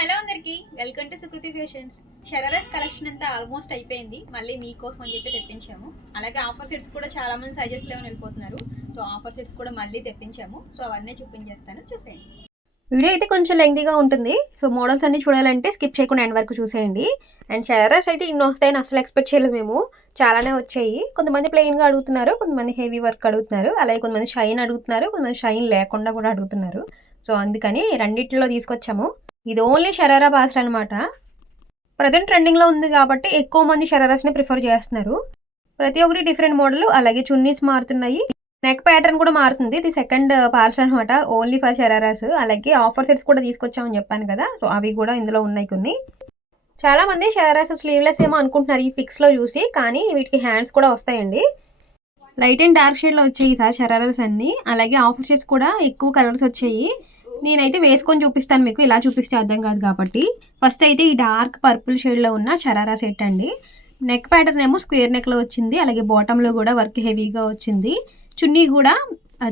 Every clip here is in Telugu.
హలో అందరికి welcome to Sukriti fashions. Shararas collection అంతా ఆల్మోస్ట్ అయిపోయింది. మళ్ళీ మీకోసం అని చెప్పి తెప్పించాము. అలాగే ఆఫర్ సెట్స్ కూడా చాలా మంది సజెస్ట్ లేవని వెళ్ళిపోతున్నారు. సో ఆఫర్ సెట్స్ కూడా మళ్ళీ తెప్పించాము. సో అవన్నీ చూపించేస్తాను, చూసేయండి. వీడియో అయితే కొంచెం లెంగ్తీగా ఉంటుంది. సో మోడల్స్ అన్ని చూడాలంటే స్కిప్ చేయకుండా ఎండ్ వరకు చూసేయండి. అండ్ షరారాస్ అయితే ఇన్ని వస్తాయని అసలు ఎక్స్పెక్ట్ చేయలేదు మేము. చాలానే వచ్చాయి. కొంతమంది ప్లెయిన్గా అడుగుతున్నారు, కొంతమంది హెవీ వర్క్ అడుగుతున్నారు, అలాగే కొంతమంది షైన్ అడుగుతున్నారు, కొంతమంది షైన్ లేకుండా కూడా అడుగుతున్నారు. సో అందుకని రెండిట్లో తీసుకొచ్చాము. ఇది ఓన్లీ షరారా బాస్ అనమాట. ప్రజెంట్ ట్రెండింగ్లో ఉంది కాబట్టి ఎక్కువ మంది షరారాస్ని ప్రిఫర్ చేస్తున్నారు. ప్రతి ఒక్కటి డిఫరెంట్ మోడల్, అలాగే చున్నీస్ మారుతున్నాయి, నెక్ ప్యాటర్న్ కూడా మారుతుంది. ఇది సెకండ్ పార్సల్ అనమాట, ఓన్లీ ఫర్ షరారాస్. అలాగే ఆఫర్ సెట్స్ కూడా తీసుకొచ్చామని చెప్పాను కదా, సో అవి కూడా ఇందులో ఉన్నాయి కొన్ని. చాలామంది షరారాస్ స్లీవ్లెస్ ఏమో అనుకుంటున్నారు ఈ పిక్స్లో చూసి, కానీ వీటికి హ్యాండ్స్ కూడా వస్తాయండి. లైట్ అండ్ డార్క్ షేడ్లో వచ్చాయి ఈసారి షరారాస్ అన్నీ. అలాగే ఆఫర్ సెట్స్ కూడా ఎక్కువ కలర్స్ వచ్చాయి. నేనైతే వేసుకొని చూపిస్తాను మీకు, ఇలా చూపిస్తే అర్థం కాదు కాబట్టి. ఫస్ట్ అయితే ఈ డార్క్ పర్పుల్ షేడ్లో ఉన్న షరారా సెట్ అండి. నెక్ ప్యాటర్న్ ఏమో స్క్వేర్ నెక్లో వచ్చింది, అలాగే బాటంలో కూడా వర్క్ హెవీగా వచ్చింది. చున్నీ కూడా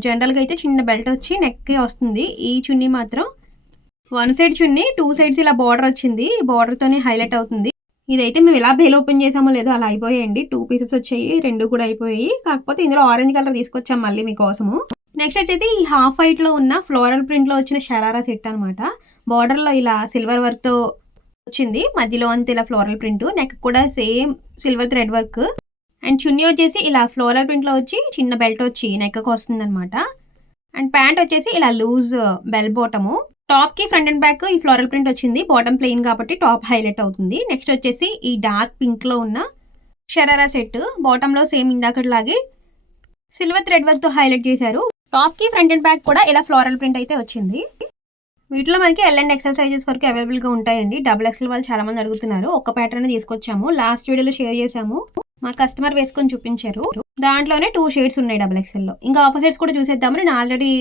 జనరల్గా అయితే చిన్న బెల్ట్ వచ్చి నెక్కే వస్తుంది. ఈ చున్నీ మాత్రం వన్ సైడ్ చున్నీ, టూ సైడ్స్ ఇలా బార్డర్ వచ్చింది, బార్డర్తోనే హైలైట్ అవుతుంది. ఇదైతే మేము ఎలా బేల్ ఓపెన్ చేసామో లేదో అలా అయిపోయాయండి. 2 పీసెస్ వచ్చాయి, 2 కూడా అయిపోయాయి. కాకపోతే ఇందులో ఆరెంజ్ కలర్ తీసుకొచ్చాం మళ్ళీ మీకోసము. నెక్స్ట్ వచ్చేసి ఈ హాఫ్ వైట్లో ఉన్న ఫ్లోరల్ ప్రింట్లో వచ్చిన షరారా సెట్ అనమాట. బార్డర్లో ఇలా సిల్వర్ వర్క్తో వచ్చింది, మధ్యలో అంతా ఇలా ఫ్లోరల్ ప్రింట్, నెక్ కూడా same silver thread work. And చున్నీ వచ్చేసి ఇలా ఫ్లోరల్ ప్రింట్లో వచ్చి చిన్న బెల్ట్ వచ్చి నెక్కి వస్తుంది అనమాట. అండ్ ప్యాంట్ వచ్చేసి ఇలా లూజ్ బెల్ బాటము. టాప్కి ఫ్రంట్ అండ్ బ్యాక్ ఈ ఫ్లోరల్ ప్రింట్ వచ్చింది, బాటమ్ ప్లెయిన్ కాబట్టి టాప్ హైలైట్ అవుతుంది. నెక్స్ట్ వచ్చేసి ఈ డార్క్ పింక్లో ఉన్న షరారా సెట్, బాటంలో సేమ్ ఇందాకట్లాగే సిల్వర్ థ్రెడ్ వర్క్తో హైలైట్ చేశారు. టాప్కి ఫ్రంట్ అండ్ బ్యాక్ కూడా ఇలా ఫ్లోరల్ ప్రింట్ అయితే వచ్చింది. వీటిలో మనకి ఎల్ అండ్ ఎక్సెల్ సైజెస్ వరకు అవైలబుల్గా ఉంటాయండి. డబుల్ ఎక్సెల్ వాళ్ళు చాలా మంది అడుగుతున్నారు. ఒక్క ప్యాటర్న్ తీసుకొచ్చాము, లాస్ట్ వీడియోలో షేర్ చేసాము, మా కస్టమర్ వేసుకొని చూపించారు. దాంట్లోనే 2 షేడ్స్ ఉన్నాయి డబుల్ ఎక్సెల్లో. ఇంకా ఆఫర్ సెట్స్ కూడా చూసేద్దామని నేను ఆల్రెడీ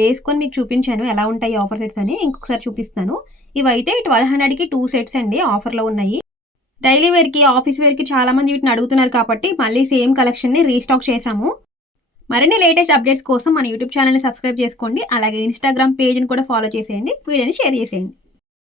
వేసుకొని మీకు చూపించాను ఎలా ఉంటాయి ఆఫర్ సెట్స్ అని. ఇంకొకసారి చూపిస్తాను. ఇవైతే 1200కి 2 సెట్స్ అండి ఆఫర్లో ఉన్నాయి. డైలీ వేర్కి, ఆఫీస్ వేర్కి చాలా మంది వీటిని అడుగుతున్నారు కాబట్టి మళ్ళీ సేమ్ కలెక్షన్ని రీస్టాక్ చేశాము. మరిన్ని లేటెస్ట్ అప్డేట్స్ కోసం మన యూట్యూబ్ ఛానల్ని సబ్స్క్రైబ్ చేసుకోండి. అలాగే ఇన్స్టాగ్రామ్ పేజ్ని కూడా ఫాలో చేసేయండి. వీడియోని షేర్ చేసేయండి.